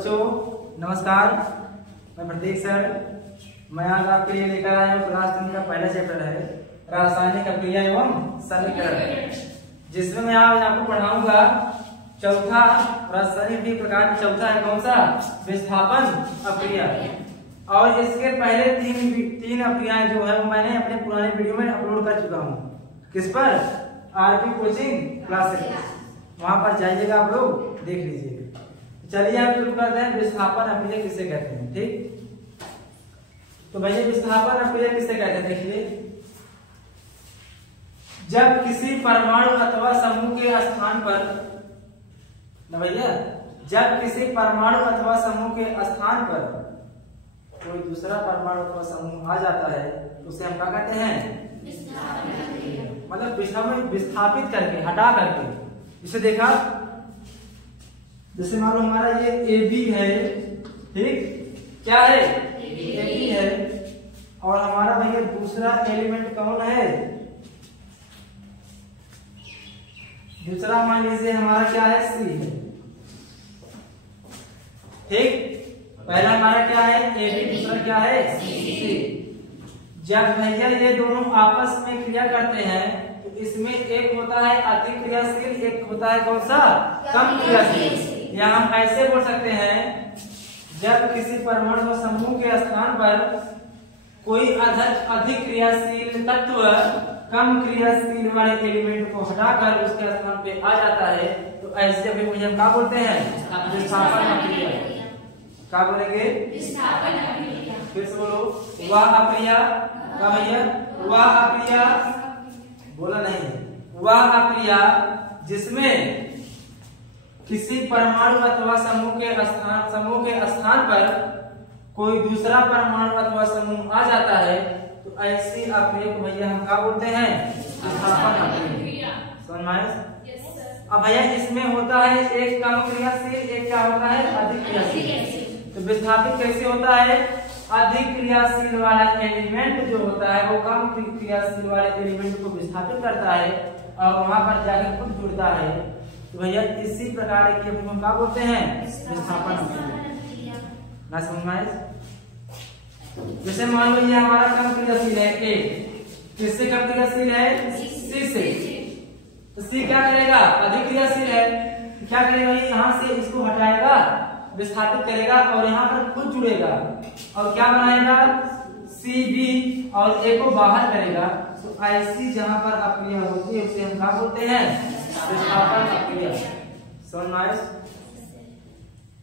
बच्चों नमस्कार, मैं प्रतीक सर। मैं आज आपके लिए लेकर आया हूँ क्लास 3 का पहला चैप्टर है रासायनिक अभिक्रिया एवं समीकरण, जिसमें मैं आज आपको पढ़ाऊंगा चौथा रासायनिक प्रकार का चौथा है कौन सा, विस्थापन अभिक्रिया। और इसके पहले तीन अभिक्रियाएं जो है वो मैंने अपने पुराने वीडियो में अपलोड कर चुका हूँ। किस पर? आरपी कोचिंग क्लासेस, वहां पर जाइएगा, आप लोग देख लीजिए। चलिए आप शुरू करते हैं विस्थापन अभिक्रिया किसे कहते हैं। ठीक, तो भैया विस्थापन अभिक्रिया किसे कहते हैं देखिए, जब किसी परमाणु अथवा समूह के स्थान पर ना भैया, जब किसी परमाणु अथवा समूह के स्थान पर कोई दूसरा परमाणु अथवा समूह आ जाता है तो उसे हम क्या कहते हैं, मतलब विस्थापित करके, हटा करके। इसे देखा, जैसे मान लो हमारा ये AB है, ठीक, क्या है, AB है, और हमारा भैया दूसरा एलिमेंट कौन है, दूसरा मान लीजिए हमारा क्या है, C है। ठीक, पहला हमारा क्या है, AB, दूसरा क्या है, C। जब भैया ये दोनों आपस में क्रिया करते हैं तो इसमें एक होता है अधिक क्रियाशील, एक होता है कौन सा, कम क्रियाशील। या हम ऐसे बोल सकते हैं, जब किसी परमाणु समूह के स्थान पर कोई अधिक क्रियाशील तत्व कम क्रियाशील वाले एलिमेंट को हटाकर उसके स्थान पे आ जाता है तो ऐसे अभी हम क्या बोलते हैं, विस्थापन अभिक्रिया। क्या बोलेंगे, विस्थापन अभिक्रिया। फिर से बोलो, वह अभिक्रिया, क्या भैया, वह अभिक्रिया, बोला नहीं, वह अभिक्रिया जिसमें किसी परमाणु अथवा समूह के स्थान पर कोई दूसरा परमाणु अथवा समूह आ जाता है तो ऐसी अभिक्रिया को भैया हम क्या बोलते हैं, विस्थापन अभिक्रिया। समझ में आया? अब भैया इसमें होता है एक कम क्रियाशील, एक क्या होता है, अधिक क्रियाशील। तो विस्थापित कैसे होता है, अधिक क्रियाशील वाला एलिमेंट जो होता है वो कम क्रियाशील वाले एलिमेंट को विस्थापित करता है और वहां पर जाकर खुद जुड़ता है। तो भैया इसी प्रकार की हम क्या बोलते हैं, विस्थापन अभिक्रिया। ना समझ में आया? जैसे मान लो ये हमारा कम क्रियाशील है A, किससे कम क्रियाशील है, C से। तो C क्या करेगा, अधिक क्रियाशील है, क्या करेगा, यहाँ से इसको हटाएगा, विस्थापित करेगा और यहाँ पर खुद जुड़ेगा और क्या बनाएगा, CB और A को बाहर करेगा। तो ऐसी जहां पर अभिक्रिया होती है उसे हम क्या बोलते हैं, विस्थापन अभिक्रिया। समझ में आया?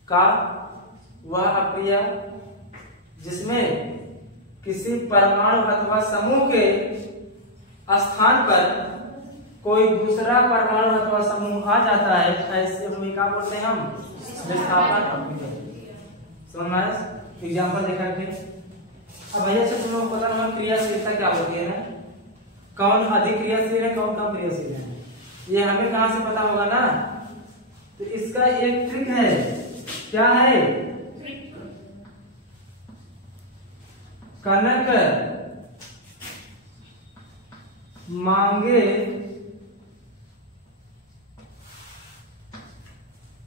का वह अभिक्रिया जिसमें किसी परमाणु अथवा समूह के स्थान पर कोई दूसरा परमाणु अथवा समूह आ जाता है, ऐसे हम क्या बोलते हैं, हम विस्थापन अभिक्रिया। समझ में आया? एग्जाम्पल देखा थे। अब भैया से तुम लोग पता ना क्रियाशीलता क्या होती है ना, कौन अधिक क्रियाशील है, कौन कम क्रियाशील है, ये हमें कहां से पता होगा ना। तो इसका एक ट्रिक है, क्या है, कनक मांगे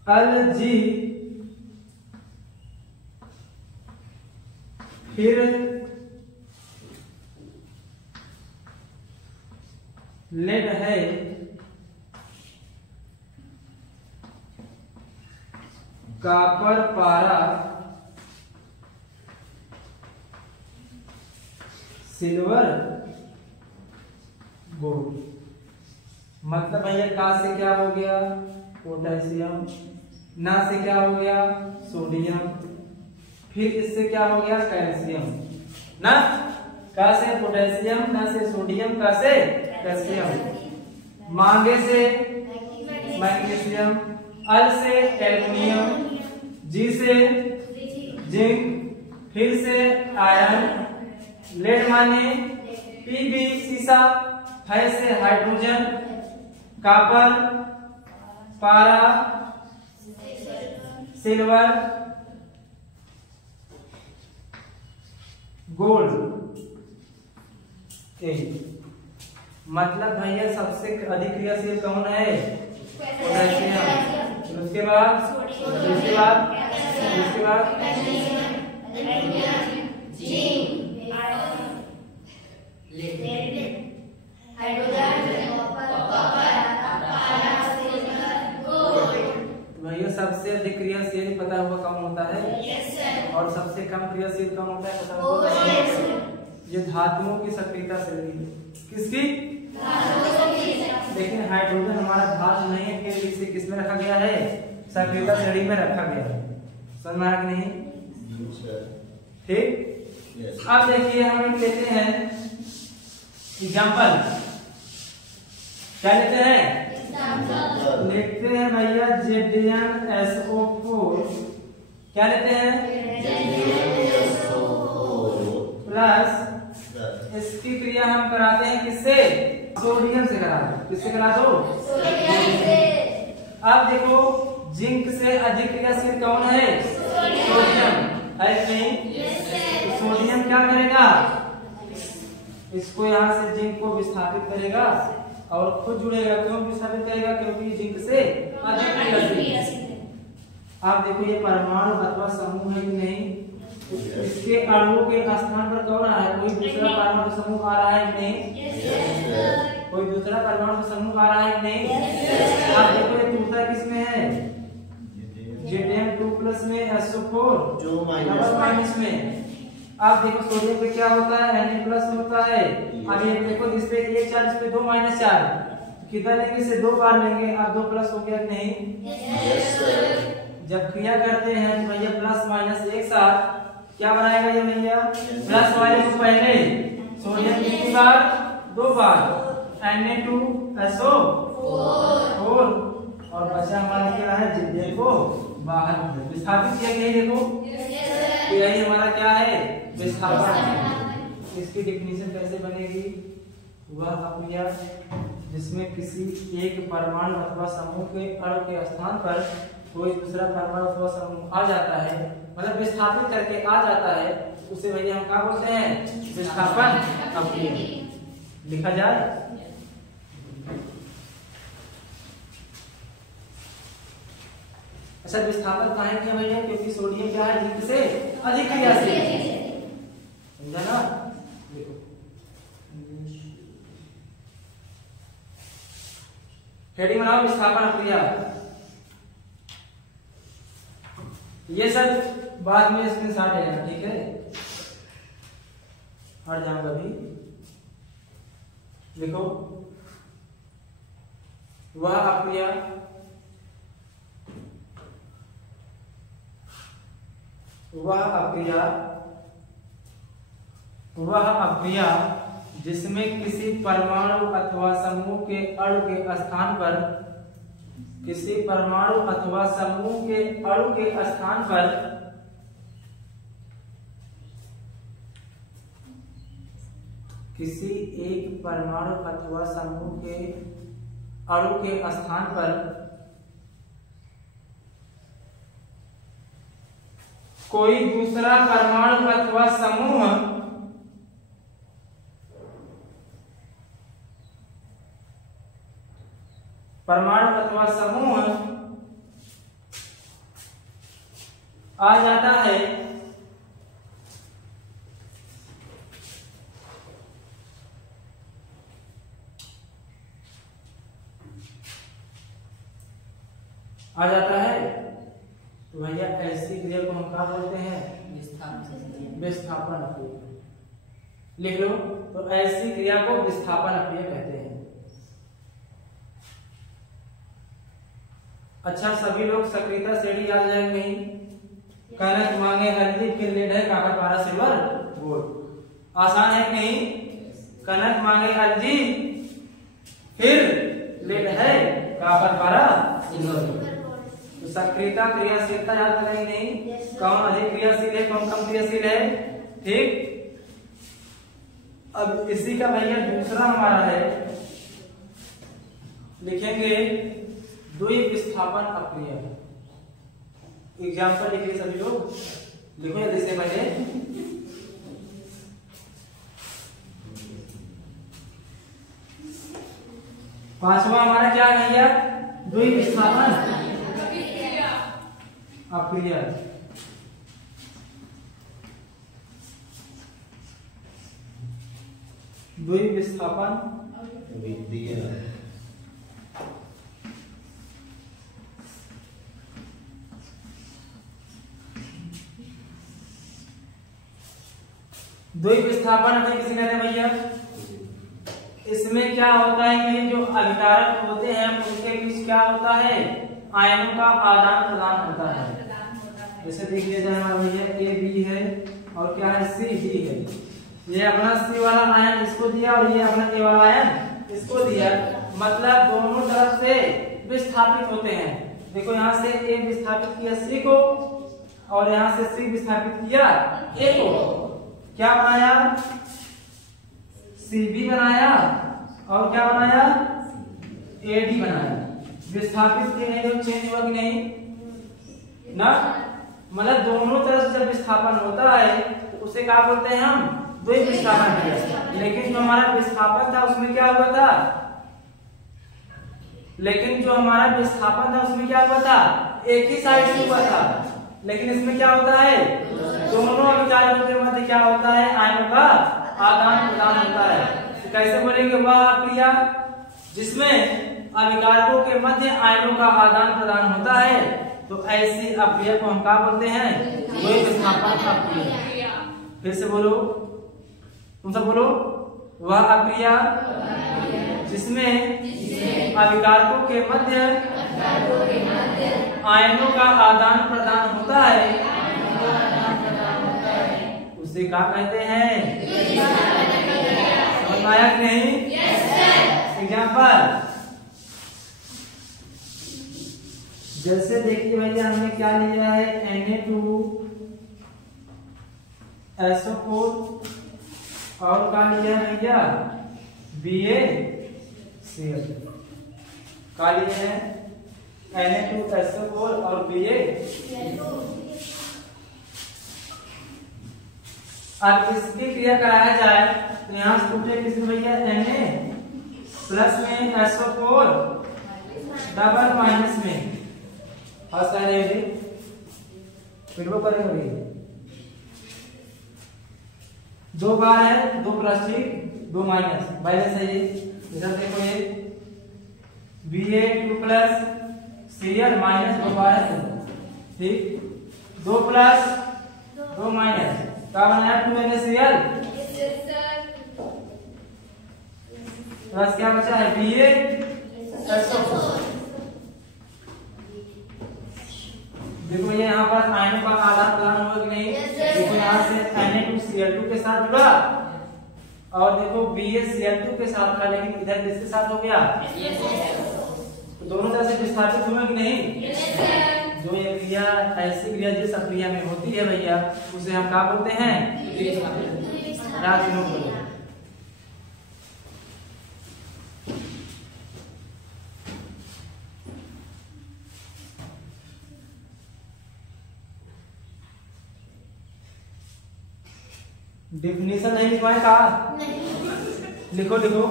अलजी फिर लेड है, कापर पारा सिल्वर गोल्ड। मतलब भैया का से क्या हो गया, पोटेशियम, ना से क्या हो गया, सोडियम, फिर इससे क्या हो गया, कैल्शियम। ना का से पोटेशियम, ना से सोडियम, का से कैल्शियम, मांगे से मैग्नीशियम, अल से एल्युमिनियम, जी से जिंक, फिर से आयरन, लेड माने Pb सीसा, है से हाइड्रोजन, कॉपर, पारा, सिल्वर, गोल्ड। मतलब भैया सबसे अधिक क्रियाशील कौन है, पोटेशियम। उसके बाद उसके बाद भैया सबसे अधिक क्रियाशील पता हुआ कौन होता है? और सबसे कम क्रियाशील कौन होता है पता हुआ? ये धातुओं की सक्रियता श्रेणी है। किसकी? लेकिन हाइड्रोजन हमारा धातु नहीं है, फिर इसे किसमें रखा गया है? सक्रियता श्रेणी में रखा गया है। समझ में आया कि नहीं? ठीक। अब देखिए हम लेते हैं एग्जाम्पल। क्या लेते हैं? लिखते हैं भैया ZnSO4। क्या लेते हैं? प्लस इसकी क्रिया हम कराते हैं किससे? सोडियम से कराते हैं। किससे करा दो? अब देखो जिंक से अधिक क्रियाशील कौन है? सोडियम है नहीं? तो सोडियम क्या करेगा? इसको यहाँ से जिंक को विस्थापित करेगा और खुद जुड़ेगा। क्यों विस्थापित करेगा? क्योंकि जिंक से अधिक क्रियाशील। आप देखो ये परमाणु अथवा समूह है कि नहीं? इसके अणुओं के स्थान पर कौन आ रहा है? कोई दूसरा परमाणु समूह आ रहा है कि नहीं? कोई दूसरा परमाणु समूह आ रहा है कि नहीं? आप देखो ये दूसरा किसमें है? Zn2+ में SO4 जो माइनस में। आप देखो सोडियम पे क्या होता है? Na+ होता है। अब ये देखो इस पे एक चार्ज, इस पे 2 - चार्ज, कितना लेंगे? इसे 2 बार लेंगे। अब 2+ हो गया कि नहीं? जब क्रिया करते हैं तो भैया प्लस माइनस एक साथ क्या बनाएगा ये भैया? प्लस वाले को पहले सोडियम कितनी बार? 2 बार। Na2SO4 और बचा हमारा क्या है? Zn को बाहर विस्थापित किया गया। देखो यही हमारा क्या है? विस्थापन। इसकी डेफिनेशन कैसे बनेगी? वह अक्रिया जिसमें किसी एक परमाणु अथवा समूह के अणु के स्थान पर कोई दूसरा परमाणु अथवा समूह आ जाता है, मतलब विस्थापित करके आ जाता है, उसे भैया हम क्या बोलते हैं? विस्थापन अक्रिया। लिखा जाए अच्छा विस्थापन कहाँ किया भैया? क्योंकि सोडियम क्या है? जिंक से अधिक क्रियाशील। समझा ना? देखो हेडिंग बनाओ विस्थापन अक्रिया। ये सब बाद में स्क्रीनशॉट ले लेना, ठीक है? हट जाऊंगा अभी। देखो वह अक्रिया जिसमें किसी परमाणु अथवा समूह के अणु के स्थान पर किसी एक परमाणु अथवा समूह के अणु के स्थान पर कोई दूसरा परमाणु अथवा समूह आ जाता है, तो भैया ऐसी क्रिया को हम क्या बोलते हैं? विस्थापन अक्रिया। लिख लो, तो ऐसी क्रिया को विस्थापन अक्रिया कहते हैं। अच्छा सभी लोग सक्रियता श्रेणी याद जाएंगे नहीं? कनक मांगे हल्दी, फिर लेड है काकर पारा सिल्वर गोल्ड। आसान है कि नहीं? कनक मांगे हल्दी, फिर लेड है काकर पारा सिल्वर। तो सक्रियता क्रियाशीलता याद करेंगे नहीं? कौन अधिक क्रियाशील है, कौन कम क्रियाशील है, ठीक? अब इसी का भैया दूसरा हमारा है, लिखेंगे द्विविस्थापन अक्रिया। एग्जाम्पल लिखिए सभी लोग, लिखो जल्दी से पहले। पांचवा हमारा क्या भैया? द्विविस्थापन अक्रिया। द्विविस्थापन द्विविस्थापन हमें किसी कहते हैं भैया। इसमें क्या होता है कि जो अभिकारक होते हैं उनके बीच क्या होता है, आयनों का आदान प्रदान होता है। जैसे देख लिया जाए हमारा भैया ए बी है और क्या है सी डी है। ये अपना सी वाला आयन इसको दिया और ये अपना ए वाला आयन इसको दिया, मतलब दोनों तरफ से विस्थापित होते हैं। देखो यहाँ से ए विस्थापित किया सी को और यहाँ से सी विस्थापित किया ए को। क्या बनाया, सी बी बनाया और क्या बनाया, ए डी बनाया। विस्थापित के नहीं तो चेंज हुआ कि नहीं ना, मतलब दोनों तरफ जब विस्थापन होता है तो उसे क्या बोलते हैं हम, द्विविस्थापन किया। लेकिन जो हमारा विस्थापन था उसमें क्या हुआ था, लेकिन जो हमारा विस्थापन था उसमें क्या हुआ था, एक ही साइड से हुआ था। लेकिन इसमें क्या होता है, दोनों अभिकारकों के मध्य क्या होता है, आयनों का आदान प्रदान होता है। तो कैसे बोलेंगे, वह क्रिया जिसमें अभिकारकों के मध्य आयनों का आदान प्रदान होता है, तो ऐसी अक्रिया को हम क्या बोलते हैं, द्विविस्थापन अक्रिया। फिर से बोलो, तुम सब बोलो, वह अक्रिया जिसमें अभिकारकों के मध्य आयनों का आदान प्रदान होता है उसे क्या कहते हैं, समझ आया कि नहीं। एग्जाम्पल जैसे देखिए भैया हमने क्या लिया है, Na2SO4 और क्या लिया है भैया, BaCl। क्या लिए हैं, Na2SO4 और Ba। अब इसकी क्रिया कराया जाए तो यहाँ से पूछे किसमें भैया, Na प्लस में SO4 डबल माइनस में, फिर वो करेंगे भैया, दो बार है, दो प्लस ठीक दो माइनस, बैलेंस है ये। इधर देखो ये Ba2 प्लस Cl माइनस दो बार है ठीक, दो प्लस दो माइनस क्या बनाया, 2NaCl प्लस क्या बचा है, BaSO4। देखो ये यहाँ पर आयनों का आदान प्रदान हुआ कि नहीं, देखो यहाँ से Na2Cl2 के साथ जुड़ा और देखो BaCl2 के साथ था, लेकिन इधर किसके साथ हो गया, तो दोनों तरह से विस्थापित हुए कि नहीं। जो ये क्रिया, ऐसी क्रिया जिस क्रिया में होती है भैया उसे हम क्या बोलते हैं, डेफिनेशन नहीं लिखवाए कहा, लिखो लिखो,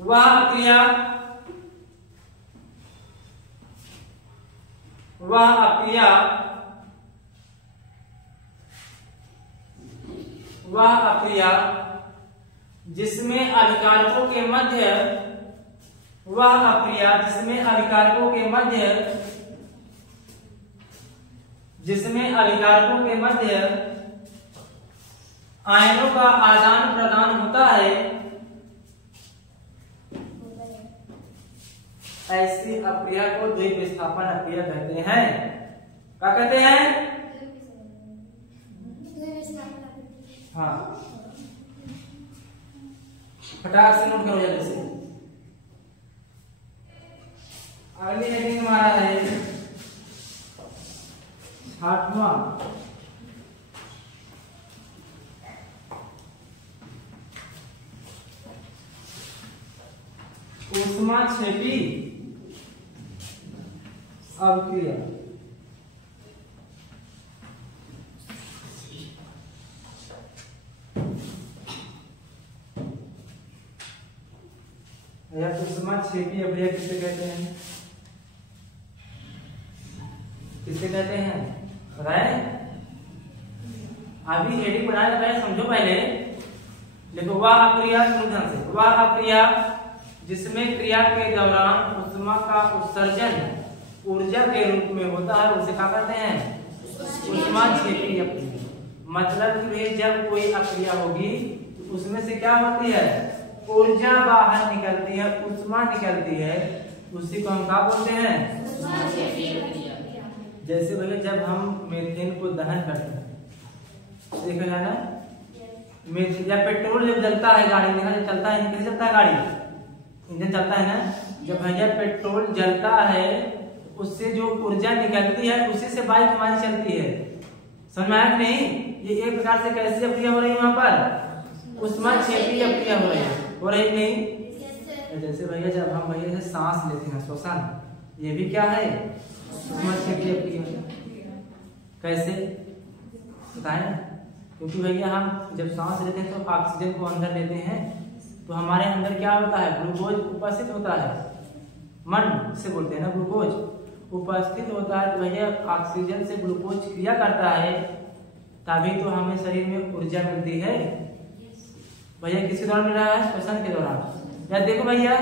वह क्रिया जिसमें अभिकारकों के मध्य आयनों का आदान प्रदान होता है, ऐसी अक्रिया को द्विविस्थापन अक्रिया कहते हैं। क्या कहते हैं, हाँ फटाक से नोट करो जल्दी से। अगली हेडिंग हमारा है 60वां, ऊष्माक्षेपी अभिक्रिया। ऊष्माक्षेपी अभिक्रिया किसे कहते हैं, किसे कहते हैं, बताएं। अभी हेडिंग बनाने पहले समझो पहले। देखो वह अक्रिया ध्यान से, वह अक्रिया जिसमें क्रिया के दौरान ऊष्मा का उत्सर्जन ऊर्जा के रूप में होता है उसे क्या कहते हैं? ऊष्माक्षेपी अक्रिया। मतलब कि भाई जब कोई अक्रिया होगी तो उसमें से क्या होती है? ऊर्जा बाहर निकलती है, ऊष्मा निकलती है, उसी को हम क्या बोलते हैं? जैसे भैया जब हम मीथेन को दहन करते हैं, देखा जाए ना, जब पेट्रोल जब जलता है गाड़ी में, जब चलता है कैसे चलता है गाड़ी, इंजन चलता है ना, जब भैया पेट्रोल जलता है उससे जो ऊर्जा निकलती है उसी से बाइक हमारी चलती है। समझ में आया कि नहीं? ये एक प्रकार से कैसी अक्रिया हो रही है वहां पर? ऊष्माक्षेपी अक्रिया हो रही है, हो रही नहीं? जैसे भैया जब हम भैया से सांस लेते हैं, श्वसन, ये भी क्या है? ऊष्माक्षेपी अक्रिया। कैसे बताएं ना? क्योंकि भैया हम जब सांस लेते हैं तो ऑक्सीजन को अंदर लेते हैं, तो हमारे अंदर क्या होता है? ग्लूकोज उपस्थित होता है, मन से बोलते हैं ना, ग्लूकोज उपस्थित होता है। तो भैया ऑक्सीजन से ग्लूकोज क्रिया करता है, तभी तो हमें शरीर में ऊर्जा मिलती है। भैया किसके दौरान मिल रहा है? श्वसन के दौरान। या देखो भैया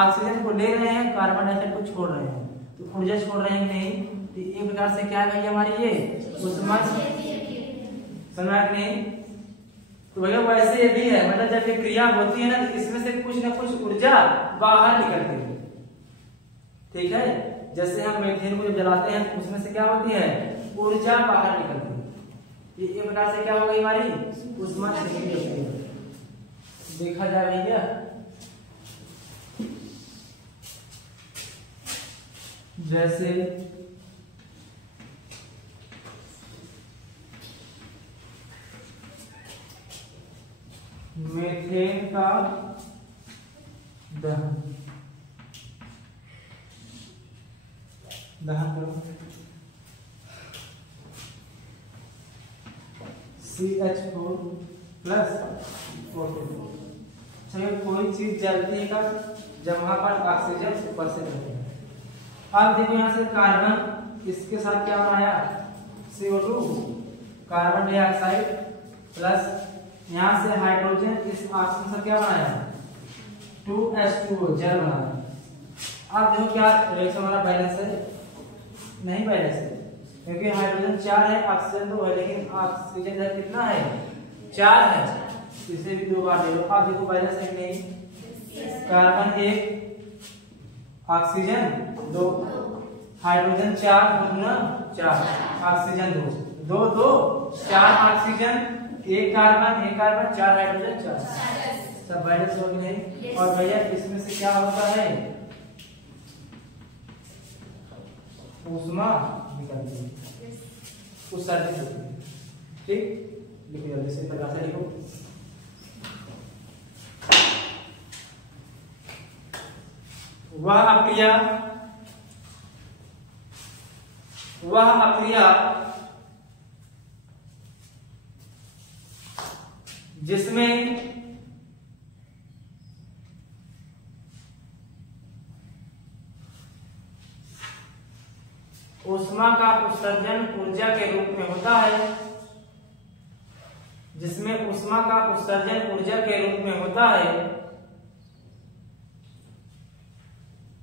ऑक्सीजन को ले रहे हैं, कार्बन डाइऑक्साइड को छोड़ रहे हैं, तो ऊर्जा छोड़ रहे हैं नहीं? तो एक प्रकार से क्या है भैया हमारी ये ऊष्मा, समझ नहीं? तो भैया वैसे ये भी है, मतलब जब ये क्रिया होती है ना तो इसमें से कुछ ना कुछ ऊर्जा बाहर निकलती है। ठीक है, जैसे हम मीथेन को जब जलाते हैं तो उसमें से क्या होती है? ऊर्जा बाहर निकलती है। ये एक प्रकार से क्या हो गई हमारी ऊष्माक्षेपी अक्रिया। देखा जाए भैया जैसे मीथेन का दहन करो, CH4 प्लस O2। कोई चीज जलती है कब? जब वहां पर ऑक्सीजन उपस्थित होती है। अब देखो यहाँ से कार्बन, इसके साथ क्या बनाया? CO2, कार्बन डाइऑक्साइड, प्लस यहाँ से हाइड्रोजन, इस ऑक्सीजन से क्या बनाया? 2H2O, जल बनाया। अब देखो क्या रिएक्शन हमारा बैलेंस है? नहीं बैलेंस है, क्योंकि हाइड्रोजन 4 है, ऑक्सीजन 2 है, लेकिन ऑक्सीजन इधर कितना है? 4 है, इसे भी 2 बार ले लो। अब देखो बैलेंस है नहीं? कार्बन 1, ऑक्सीजन 2, हाइड्रोजन 4 गुना 4, ऑक्सीजन 2, 2 2 4 ऑक्सीजन, 1 कार्बन 4 हाइड्रोजन 4, सब बैलेंस हो गए नहीं? और भैया इसमें से क्या होता है? ऊष्मा निकलती है, उत्सर्जित होती है। ठीक, लिखो जल्दी से, प्रकार से लिखो। वह अक्रिया जिसमें ऊष्मा का उत्सर्जन ऊर्जा के रूप में होता है, जिसमें ऊष्मा का उत्सर्जन ऊर्जा के रूप में होता है,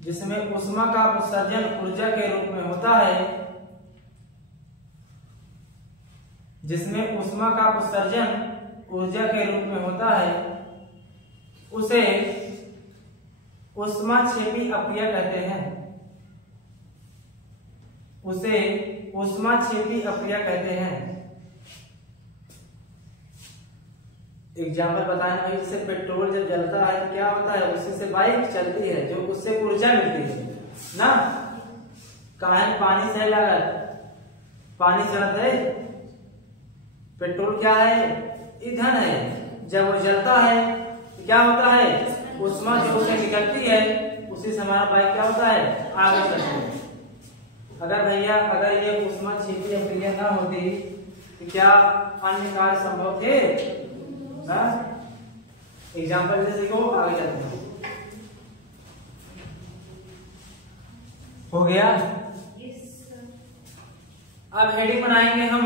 जिसमें ऊष्मा का उत्सर्जन ऊर्जा के रूप में होता है, जिसमें ऊष्मा का उत्सर्जन ऊर्जा के रूप में होता है, उसे ऊष्माक्षेपी अक्रिया कहते हैं। उसे ऊष्माक्षेपी अक्रिया कहते हैं। एग्जाम्पल बताना भाई, जैसे पेट्रोल जब जलता है तो क्या होता है? उससे से बाइक चलती है, जो उससे ऊर्जा मिलती है ना। कहानी पानी से लगा, पानी चलता है, पेट्रोल क्या है? ईंधन है। जब वो जलता है तो क्या होता है? ऊष्मा जो उसे निकलती है उसी से हमारा बाइक क्या होता है? आगे चलता है। अगर भैया अगर ये ऊष्माक्षेपी अक्रिया ना होती तो क्या अन्य कार्य संभव थे? एग्जाम्पल जैसे को आगे चलते हैं। हो गया? अब हेडिंग बनाएंगे हम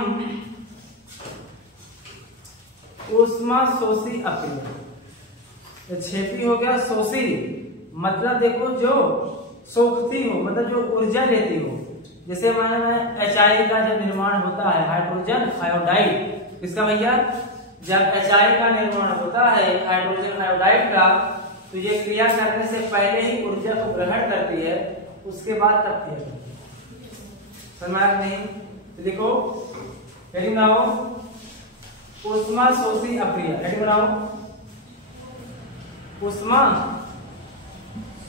ऊष्मा शोषी अक्रिया। क्षेपी हो गया शोषी, मतलब देखो जो सोखती हो, मतलब जो ऊर्जा देती हो। जैसे माने HI का जब निर्माण होता है, हाइड्रोजन आयोडाइड, किसका भैया, जब HI का निर्माण होता है हाइड्रोजन आयोडाइड का, तो ये क्रिया करने से पहले ही ऊर्जा को ग्रहण करती है, उसके बाद तब क्रिया करती है। समझ नहीं? तो देखो हेडिंग बनाओ, ऊष्मा शोषी अक्रिया। हेडिंग बनाओ, ऊष्मा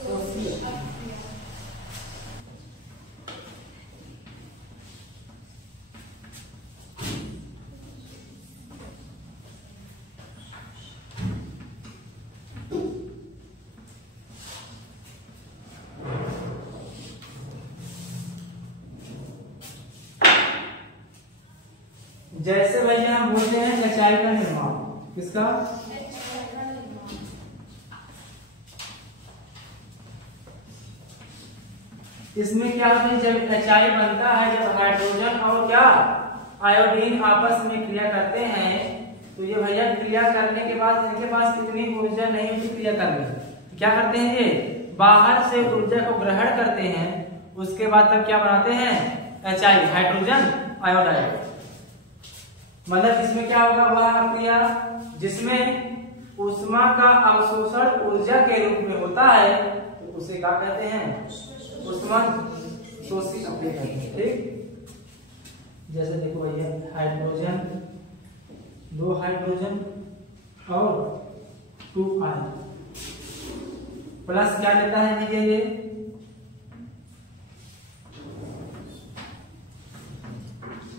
शोषी अक्रिया। जैसे भैया हम बोलते हैं HI का निर्माण, किसका, इसमें क्या होता है, जब HI बनता है, जब हाइड्रोजन और क्या आयोडीन आपस में क्रिया करते हैं, तो ये भैया क्रिया करने के बाद इनके पास इतनी ऊर्जा नहीं होती क्रिया करने, तो क्या करते हैं, ये बाहर से ऊर्जा को ग्रहण करते हैं, उसके बाद तब क्या बनाते हैं, HI हाइड्रोजन आयोडाइड। मतलब इसमें क्या होगा, वह क्रिया जिसमें ऊष्मा का अवशोषण ऊर्जा के रूप में होता है, तो उसे क्या कहते हैं, ऊष्मा शोषी अक्रिया कहते हैं। ठीक, जैसे देखो भैया हाइड्रोजन, 2 हाइड्रोजन और 2 आयन प्लस क्या लेता है भैया, ये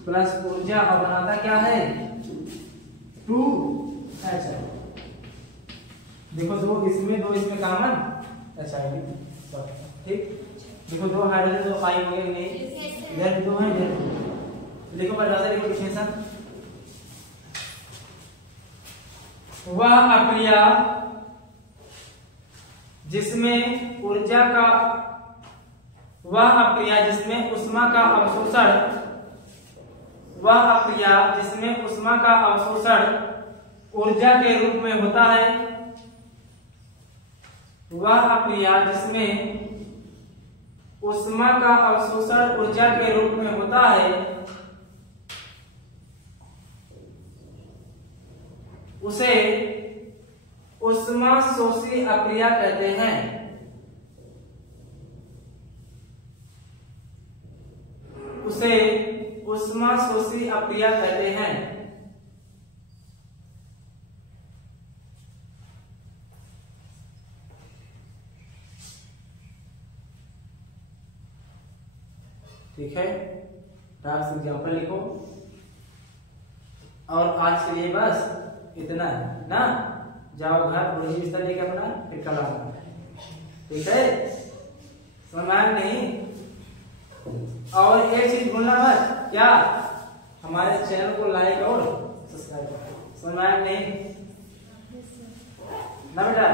प्लस ऊर्जा और बनाता क्या है, 2HI। देखो 2 इसमें, 2 इसमें कॉमन HI। ठीक, देखो 2 हाइड्रोजन 2 आई हो गए, नहीं इधर 2 है, इधर देखो परिभाषा, देखो डिफिनेशन, वह अक्रिया जिसमें ऊर्जा का, वह अक्रिया जिसमें ऊष्मा का अवशोषण, वह अक्रिया जिसमें ऊष्मा का अवशोषण ऊर्जा के रूप में होता है, वह अक्रिया जिसमें ऊष्मा का अवशोषण ऊर्जा के रूप में होता है, उसे ऊष्मा शोषी अक्रिया कहते हैं। उसे ऊष्मा शोषी अक्रिया कहते हैं। ठीक है, डार्क एग्जाम्पल लिखो, और आज के लिए बस इतना है ना। जाओ घर पूरी बिस्तर लेके अपना, फिर कल आना, ठीक है, समझ में नहीं। और एक चीज भूलना मत, क्या, हमारे चैनल को लाइक और सब्सक्राइब करो, समझ में नहीं ना बेटा।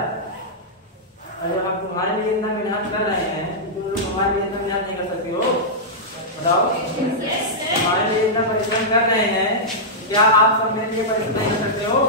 अगर हम तुम्हारे लिए इतना मेहनत कर रहे हैं, तुम लोग हमारे लिए इतना मेहनत नहीं कर सकते हो, बताओ। हमारे लिए इतना परिश्रम कर रहे हैं, क्या आप सब मेरे लिए परिश्रम नहीं कर सकते हो?